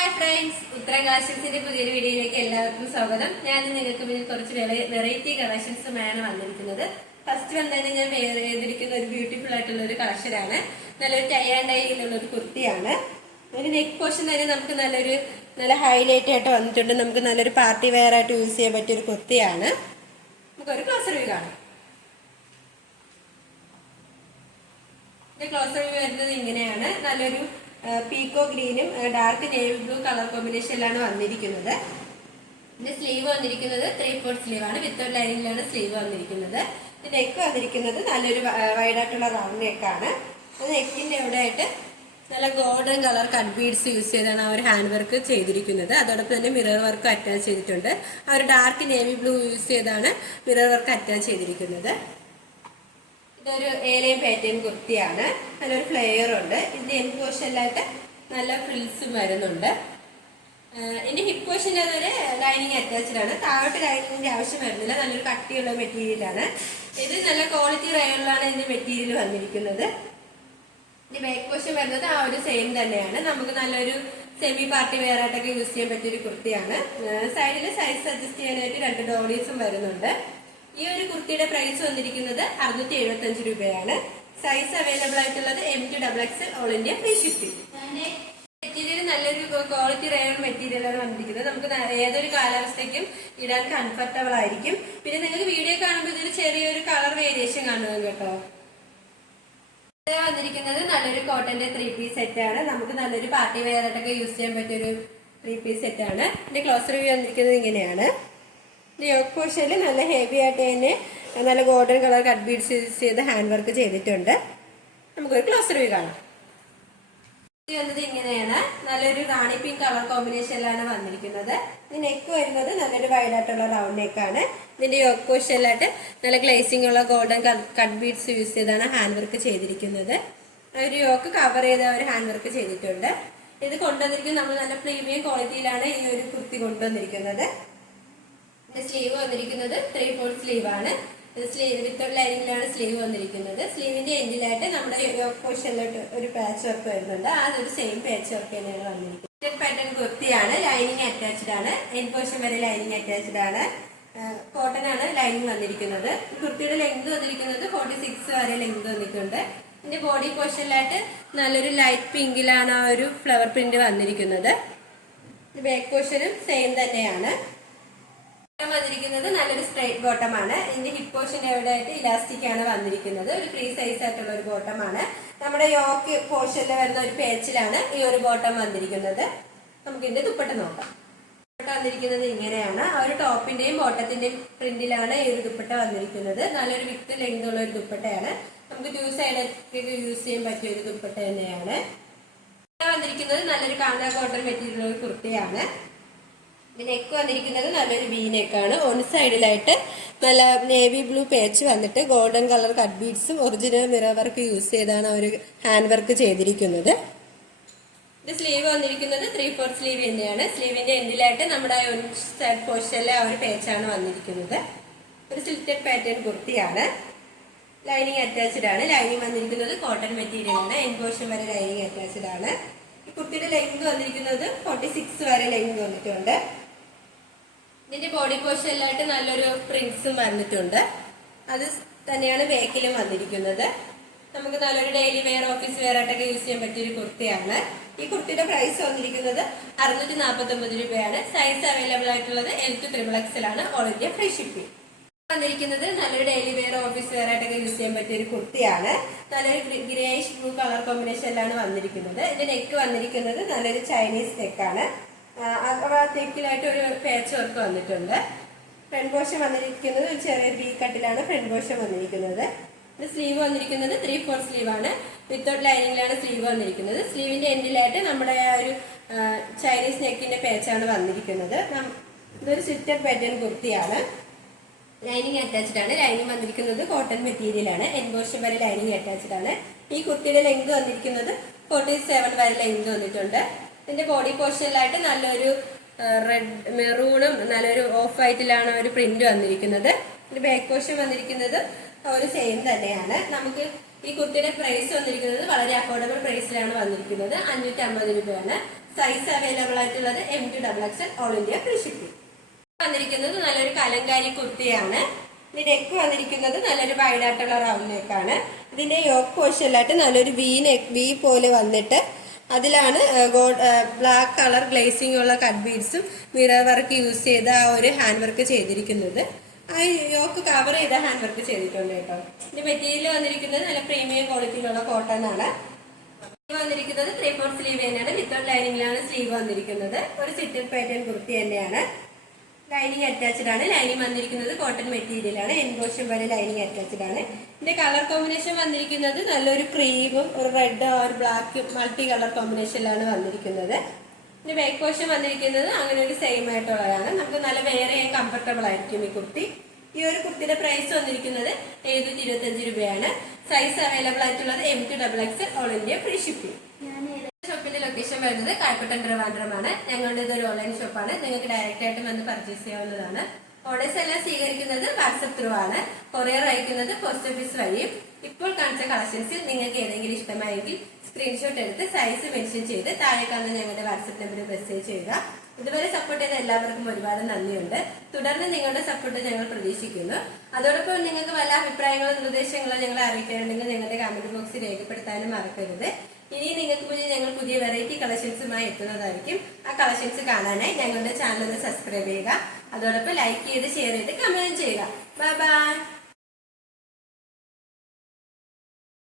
Hi friends, ഉത്തരകാശിന്റെ പുതിയൊരു വീഡിയോയിലേക്ക് എല്ലാവർക്കും സ്വാഗതം. ഞാൻ നിങ്ങൾക്ക് മുന്നിൽ കുറച്ച് വെറൈറ്റി കളക്ഷൻസുമാണ് വന്നിരിക്കുന്നത്. ഫസ്റ്റ് വന്നതിന് ഞാൻ ചെയ്തിരിക്കുന്ന ഒരു ബ്യൂട്ടിഫുൾ ആയിട്ടുള്ള ഒരു കളക്ഷനാണ്. നല്ലൊരു ടൈ ആൻഡ് ഡൈയിലുള്ള ഒരു കുർത്തിയാണ്. ഒരു നെക്ക് പോർഷൻ തന്നെ നമുക്ക് നല്ല ഹൈലൈറ്റ് ആയിട്ട് വന്നിട്ടുണ്ട്. നമുക്ക് നല്ലൊരു പാർട്ടി വെയർ ആയിട്ട് യൂസ് ചെയ്യാൻ പറ്റിയ ഒരു കുർത്തിയാണ്. നമുക്കൊരു ക്ലോസർ വ്യൂ കാണാം. ക്ലോസർ വ്യൂ വരുന്നത് ഇങ്ങനെയാണ്. നല്ലൊരു പീക്കോ ഗ്രീനും ഡാർക്ക് നേവി ബ്ലൂ കളർ കോമ്പിനേഷനിലാണ് വന്നിരിക്കുന്നത്. ഇതിന്റെ സ്ലീവ് വന്നിരിക്കുന്നത് 3/4 സ്ലീവ് ആണ്. വിത്തൗട്ട് ലൈനിങ്ങിലാണ് സ്ലീവ് വന്നിരിക്കുന്നത്. നെക്ക് വന്നിരിക്കുന്നത് നല്ലൊരു വൈഡായിട്ടുള്ള റൗണ്ട് നെക്കാണ്. നെക്കിന്റെ എവിടെ ആയിട്ട് നല്ല golden colour cut beads use ചെയ്താണ് ആ ഒരു ഹാൻഡ് വർക്ക് ചെയ്തിരിക്കുന്നത്. അതോടൊപ്പം തന്നെ മിറർ വർക്ക് അറ്റാച്ച് ചെയ്തിട്ടുണ്ട്. ആ ഒരു ഡാർക്ക് നേവി ബ്ലൂ യൂസ് ചെയ്താണ് മിറർ വർക്ക് അറ്റാച്ച് ചെയ്തിരിക്കുന്നത്. ഇതൊരു ഏലയും പാറ്റേൺ കുർത്തിയാണ്. നല്ലൊരു ഫ്ലെയർ ഉണ്ട്. ഇതിന്റെ എൻഡ് പോർഷനിലായിട്ട് നല്ല ഫ്രിൽസും വരുന്നുണ്ട്. ഇതിന്റെ ഹിപ്പ് പോർഷനിൽ അതൊരു ലൈനിങ് അറ്റാച്ച്ഡ് ആണ്. താഴോട്ട് ലൈനിങ്ങിന്റെ ആവശ്യം വരുന്നില്ല. നല്ലൊരു കട്ടിയുള്ള മെറ്റീരിയലാണ്. ഇത് നല്ല ക്വാളിറ്റി റയോണിലാണ് ഇതിന്റെ മെറ്റീരിയൽ വന്നിരിക്കുന്നത്. ഇതിന്റെ ബാക്ക് പോർഷൻ വരുന്നത് ആ ഒരു സെയിം തന്നെയാണ്. നമുക്ക് നല്ലൊരു സെമി പാർട്ടി വെയർ ആയിട്ടൊക്കെ യൂസ് ചെയ്യാൻ പറ്റിയൊരു കുർത്തിയാണ്. സൈഡിൽ സൈസ് അഡ്ജസ്റ്റ് ചെയ്യാനായിട്ട് 2 ഡോളീസും വരുന്നുണ്ട്. ഈ ഒരു കുർത്തിയുടെ പ്രൈസ് വന്നിരിക്കുന്നത് 675 രൂപയാണ്. സൈസ് അവൈലബിൾ ആയിട്ടുള്ളത് M2XXL all India free shipping. Material നല്ലൊരു ക്വാളിറ്റി റയോൺ മെറ്റീരിയലാണ് വന്നിരിക്കുന്നത്. നമുക്ക് ഏതൊരു കാലാവസ്ഥയ്ക്കും ഇടാൻ കംഫർട്ടബിൾ ആയിരിക്കും. പിന്നെ നിങ്ങൾക്ക് വീഡിയോ കാണുമ്പോൾ ഇതിൽ ചെറിയൊരു കളർ വേരിയേഷൻ കാണുന്നത് കേട്ടോ. വന്നിരിക്കുന്നത് നല്ലൊരു കോട്ടന്റെ 3 പീസ് സെറ്റ് ആണ്. നമുക്ക് നല്ലൊരു പാർട്ടി വെയർ ആയിട്ടൊക്കെ യൂസ് ചെയ്യാൻ പറ്റിയൊരു 3 പീസ് സെറ്റ് ആണ്. ഇതിന്റെ ക്ലോസർ വ്യൂ വന്നിരിക്കുന്നത് ഇങ്ങനെയാണ്. യോക്ക് പോർഷനിൽ നല്ല ഹെവി ആയിട്ട് തന്നെ നല്ല golden colour cut beads use ചെയ്ത് ഹാൻഡ് വർക്ക് ചെയ്തിട്ടുണ്ട്. നമുക്കൊരു ക്ലോസർ വ്യൂ കാണാം. ഇത് വന്നത് ഇങ്ങനെയാണ്. നല്ലൊരു റാണി പിങ്ക് കളർ കോമ്പിനേഷനിലാണ് വന്നിരിക്കുന്നത്. ഇത് നെക്ക് വരുന്നത് നല്ലൊരു വൈഡായിട്ടുള്ള റൗണ്ട് നെക്കാണ്. ഇതിന്റെ യോക്ക് പോർഷനിലായിട്ട് നല്ല ഗ്ലേസിംഗ് ഉള്ള ഗോൾഡൻ കട്ട് ബീഡ്സ് യൂസ് ചെയ്താണ് ഹാൻഡ് വർക്ക് ചെയ്തിരിക്കുന്നത്. ഒരു യോക്ക് കവർ ചെയ്ത ഒരു ഹാൻഡ് വർക്ക് ചെയ്തിട്ടുണ്ട്. ഇത് കൊണ്ടുവന്നിരിക്കുന്നത് നമ്മൾ നല്ല പ്രീമിയം ക്വാളിറ്റിയിലാണ് ഈ ഒരു കുർത്തി കൊണ്ടുവന്നിരിക്കുന്നത്. സ്ലീവ് വന്നിരിക്കുന്നത് 3/4 സ്ലീവ് ആണ്. സ്ലീവ് വിത്തൗട്ട് ലൈനിങ്ങിലാണ് സ്ലീവ് വന്നിരിക്കുന്നത്. സ്ലീവിന്റെ എൻഡിലായിട്ട് നമ്മുടെ യോക്ക് പോർഷനിലോട്ട് ഒരു പാച്ച് വർക്ക് വരുന്നുണ്ട്. അതൊരു സെയിം പാച്ച് വർക്ക് തന്നെയാണ് വന്നിരിക്കുന്നത്. പാറ്റേൺ കുർത്തിയാണ്. ലൈനിങ് അറ്റാച്ച്ഡ് ആണ്. എൻഡ് പോർഷൻ വരെ ലൈനിങ് അറ്റാച്ച്ഡ് ആണ്. കോട്ടൺ ആണ് ലൈനിങ് വന്നിരിക്കുന്നത്. കുർത്തിയുടെ ലെങ്ത് വന്നിരിക്കുന്നത് 46 വരെ ലെങ്ത് വന്നിട്ടുണ്ട്. ഇതിന്റെ ബോഡി പോർഷനിലായിട്ട് നല്ലൊരു ലൈറ്റ് പിങ്കിലാണ് ആ ഒരു ഫ്ലവർ പ്രിന്റ് വന്നിരിക്കുന്നത്. ബാക്ക് പോർഷനും സെയിം തന്നെയാണ്. വന്നിരിക്കുന്നത് നല്ലൊരു സ്ട്രൈറ്റ് ബോട്ടം ആണ്. ഇതിന്റെ ഹിപ്പ് പോർഷൻ എവിടെ ആയിട്ട് ഇലാസ്റ്റിക് ആണ് വന്നിരിക്കുന്നത്. ഒരു ഫ്രീ സൈസ് ആയിട്ടുള്ള ഒരു ബോട്ടം ആണ്. നമ്മുടെ യോക്ക് പോർഷനിൽ വരുന്ന ഒരു പേച്ചിലാണ് ഈ ഒരു ബോട്ടം വന്നിരിക്കുന്നത്. നമുക്ക് ഇതിന്റെ ദുപ്പട്ട നോക്കാം. ദുപ്പട്ട വന്നിരിക്കുന്നത് ഇങ്ങനെയാണ്. ആ ഒരു ടോപ്പിന്റെയും ബോട്ടത്തിന്റെയും പ്രിന്റിലാണ് ഈ ഒരു ദുപ്പട്ട വന്നിരിക്കുന്നത്. നല്ലൊരു വിത്ത് ലെങ്ത് ഉള്ള ഒരു ദുപ്പട്ടയാണ്. നമുക്ക് 2 സൈഡൊക്കെ യൂസ് ചെയ്യാൻ പറ്റിയ ഒരു ദുപ്പട്ട തന്നെയാണ്. വന്നിരിക്കുന്നത് നല്ലൊരു കാന്ത കോട്ടൺ മെറ്റീരിയൽ ഒരു കുർത്തിയാണ്. നെക്ക് വന്നിരിക്കുന്നത് നല്ലൊരു വി നെക്കാണ്. ഒരു സൈഡിലായിട്ട് നല്ല നേവി ബ്ലൂ പേച്ച് വന്നിട്ട് ഗോൾഡൻ കളർ കട്ട് ബീഡ്സും ഒറിജിനൽ മിറർ വർക്ക് യൂസ് ചെയ്താണ് ഒരു ഹാൻഡ് വർക്ക് ചെയ്തിരിക്കുന്നത്. ഇത് സ്ലീവ് വന്നിരിക്കുന്നത് 3/4 സ്ലീവ് തന്നെയാണ്. സ്ലീവിന്റെ എൻഡിലായിട്ട് നമ്മുടെ ഒരു സൈഡ് പോർഷനിലെ ആ ഒരു പേച്ചാണ് വന്നിരിക്കുന്നത്. ഒരു സ്ലിറ്റഡ് പാറ്റേൺ കുർത്തിയാണ്. ലൈനിങ് അറ്റാച്ച്ഡ് ആണ്. ലൈനിങ് വന്നിരിക്കുന്നത് കോട്ടൺ മെറ്റീരിയൽ ആണ്. എൻഡ് പോർഷൻ വരെ ലൈനിങ് അറ്റാച്ച്ഡ് ആണ്. ഈ കുർത്തിയുടെ ലെങ്ത് വന്നിരിക്കുന്നത് 46 വരെ ലെങ്ത് വന്നിട്ടുണ്ട്. ഇതിന്റെ ബോഡി പോർഷനിലായിട്ട് നല്ലൊരു പ്രിന്റ്സും വന്നിട്ടുണ്ട്. അത് തന്നെയാണ് ബാക്കിലും വന്നിരിക്കുന്നത്. നമുക്ക് നല്ലൊരു ഡെയിലി വെയർ ഓഫീസ് വെയർ ആയിട്ടൊക്കെ യൂസ് ചെയ്യാൻ പറ്റിയൊരു കുർത്തിയാണ്. ഈ കുർത്തിയുടെ പ്രൈസ് വന്നിരിക്കുന്നത് 649 രൂപയാണ്. സൈസ് അവൈലബിൾ ആയിട്ടുള്ളത് M2XXL ആണ്. All India free shipping. വന്നിരിക്കുന്നത് നല്ലൊരു ഡെയിലി വെയർ ഓഫീസ് വെയർ ആയിട്ടൊക്കെ യൂസ് ചെയ്യാൻ പറ്റിയൊരു കുർത്തിയാണ്. നല്ലൊരു ഗ്രേയിഷ് ബ്ലൂ കളർ കോമ്പിനേഷനിലാണ് വന്നിരിക്കുന്നത്. ഇതിന്റെ നെക്ക് വന്നിരിക്കുന്നത് നല്ലൊരു ചൈനീസ് നെക്കാണ്. നെക്കിലായിട്ട് ഒരു പാച്ച് വർക്ക് വന്നിട്ടുണ്ട്. ഫ്രണ്ട് പോർഷൻ വന്നിരിക്കുന്നത് ഒരു ചെറിയ വി കട്ടിലാണ് ഫ്രണ്ട് പോർഷൻ വന്നിരിക്കുന്നത്. ഇത് സ്ലീവ് വന്നിരിക്കുന്നത് 3/4 സ്ലീവ് ആണ്. വിത്തൗട്ട് ലൈനിങ്ങിലാണ് സ്ലീവ് വന്നിരിക്കുന്നത്. സ്ലീവിന്റെ എൻഡിലായിട്ട് നമ്മുടെ ആ ഒരു ചൈനീസ് നെക്കിന്റെ പാച്ചാണ് വന്നിരിക്കുന്നത്. ഇതൊരു സ്ലിറ്റഡ് പാറ്റേൺ കുർത്തിയാണ്. ലൈനിങ് അറ്റാച്ച്ഡ് ആണ്. ലൈനിങ് വന്നിരിക്കുന്നത് കോട്ടൺ മെറ്റീരിയൽ ആണ്. എൻഡ് പോർഷൻ വരെ ലൈനിങ് അറ്റാച്ച്ഡ് ആണ്. ഈ കുർത്തിയുടെ ലെങ്ത് വന്നിരിക്കുന്നത് 47 വരെ ലെങ്ത് വന്നിട്ടുണ്ട്. ഇതിന്റെ ബോഡി പോർഷനിലായിട്ട് നല്ലൊരു റെഡ് മെറൂണും നല്ലൊരു ഓഫ് വൈറ്റിലാണ് ഒരു പ്രിന്റ് വന്നിരിക്കുന്നത്. ഇതിന്റെ ബാക്ക് പോർഷൻ വന്നിരിക്കുന്നത് ഒരു സെയിം തന്നെയാണ്. നമുക്ക് ഈ കുർത്തിയുടെ പ്രൈസ് വന്നിരിക്കുന്നത് വളരെ അഫോർഡബിൾ പ്രൈസിലാണ് വന്നിരിക്കുന്നത്. 550 രൂപയാണ്. സൈസ് അവൈലബിൾ ആയിട്ടുള്ളത് M2XXL all India free shipping. വന്നിരിക്കുന്നത് നല്ലൊരു കലങ്കാരി കുർത്തിയാണ്. ഇത് നെക്ക് വന്നിരിക്കുന്നത് നല്ലൊരു വൈഡായിട്ടുള്ള റൗണ്ട് നെക്കാണ്. ഇതിന്റെ യോക്ക് പോർഷനിലായിട്ട് നല്ലൊരു വി പോലെ വന്നിട്ട് അതിലാണ് ബ്ലാക്ക് കളർ ഗ്ലേസിംഗ് ഉള്ള കട്ട് ബീഡ്സും മിറർ വർക്ക് യൂസ് ചെയ്ത ആ ഒരു ഹാൻഡ് വർക്ക് ചെയ്തിരിക്കുന്നത്. ആ യോക്ക് കവർ ചെയ്ത ഹാൻഡ് വർക്ക് ചെയ്തിട്ടുണ്ട് കേട്ടോ. ഇതിന്റെ മെറ്റീരിയൽ വന്നിരിക്കുന്നത് നല്ല പ്രീമിയം ക്വാളിറ്റിയിലുള്ള കോട്ടൺ ആണ്. വന്നിരിക്കുന്നത് 3/4 സ്ലീവ് തന്നെയാണ്. വിത്തൗട്ട് ലൈനിങ്ങിലാണ് സ്ലീവ് വന്നിരിക്കുന്നത്. ഒരു സിറ്റഡ് പാറ്റേൺ കുർത്തി തന്നെയാണ്. ലൈനിങ് അറ്റാച്ച്ഡ് ആണ്. ലൈനിങ് വന്നിരിക്കുന്നത് കോട്ടൺ മെറ്റീരിയൽ ആണ്. എൻഗോഷൻ വരെ ലൈനിങ് അറ്റാച്ച്ഡ് ആണ്. ഇതിന്റെ കളർ കോമ്പിനേഷൻ വന്നിരിക്കുന്നത് നല്ലൊരു ക്രീമും ഒരു റെഡ് ഒരു ബ്ലാക്ക് മൾട്ടി കളർ കോമ്പിനേഷനിലാണ് വന്നിരിക്കുന്നത്. ഇതിന്റെ ബാക്ക് പോർഷൻ വന്നിരിക്കുന്നത് അങ്ങനെ ഒരു സെയിം ആയിട്ടുള്ളതാണ്. നമുക്ക് നല്ല വെയർ ചെയ്യാൻ കംഫർട്ടബിൾ ആയിരിക്കും ഈ കുർത്തി. ഈ ഒരു കുർത്തിയുടെ പ്രൈസ് വന്നിരിക്കുന്നത് 725 രൂപയാണ്. സൈസ് അവൈലബിൾ ആയിട്ടുള്ളത് M2XXL all India free shipping. ഷോപ്പിന്റെ ലൊക്കേഷൻ വരുന്നത് കായപ്പട്ടം ട്രിവാൻഡ്രമാണ്. ഞങ്ങളുടെ ഇതൊരു ഓൺലൈൻ ഷോപ്പാണ്. നിങ്ങൾക്ക് ഡയറക്റ്റ് ആയിട്ട് വന്ന് പർച്ചേസ് ചെയ്യാവുന്നതാണ്. ഓർഡേഴ്സ് എല്ലാം സ്വീകരിക്കുന്നത് വാട്സപ്പ് ത്രൂ ആണ്. കൊറിയർ അയക്കുന്നത് പോസ്റ്റ് ഓഫീസ് വഴിയും. ഇപ്പോൾ കാണിച്ച കളക്ഷൻസിൽ നിങ്ങൾക്ക് ഏതെങ്കിലും ഇഷ്ടമായെങ്കിൽ സ്ക്രീൻഷോട്ട് എടുത്ത് സൈസ് മെൻഷൻ ചെയ്ത് താഴെ കാണുന്ന ഞങ്ങളുടെ വാട്സപ്പ് നമ്പറിൽ മെസ്സേജ് ചെയ്യുക. ഇതുവരെ സപ്പോർട്ട് ചെയ്ത എല്ലാവർക്കും ഒരുപാട് നന്ദിയുണ്ട്. തുടർന്ന് നിങ്ങളുടെ സപ്പോർട്ട് ഞങ്ങൾ പ്രതീക്ഷിക്കുന്നു. അതോടൊപ്പം നിങ്ങൾക്ക് വല്ല അഭിപ്രായങ്ങളും നിർദ്ദേശങ്ങളോ ഞങ്ങളെ അറിയിക്കാനുണ്ടെങ്കിൽ ഞങ്ങളുടെ കമന്റ് ബോക്സിൽ രേഖപ്പെടുത്താനും മറക്കരുത്. ഇനി നിങ്ങൾക്ക് മുന്നിൽ ഞങ്ങൾ പുതിയ വെറൈറ്റി കളക്ഷൻസുമായി എത്തുന്നതായിരിക്കും. ആ കളക്ഷൻസ് കാണാനായി ഞങ്ങളുടെ ചാനൽ സബ്സ്ക്രൈബ് ചെയ്യുക. അതോടൊപ്പം ലൈക്ക് ചെയ്ത് ഷെയർ ചെയ്ത് കമന്റ് ചെയ്യുക. Bye bye.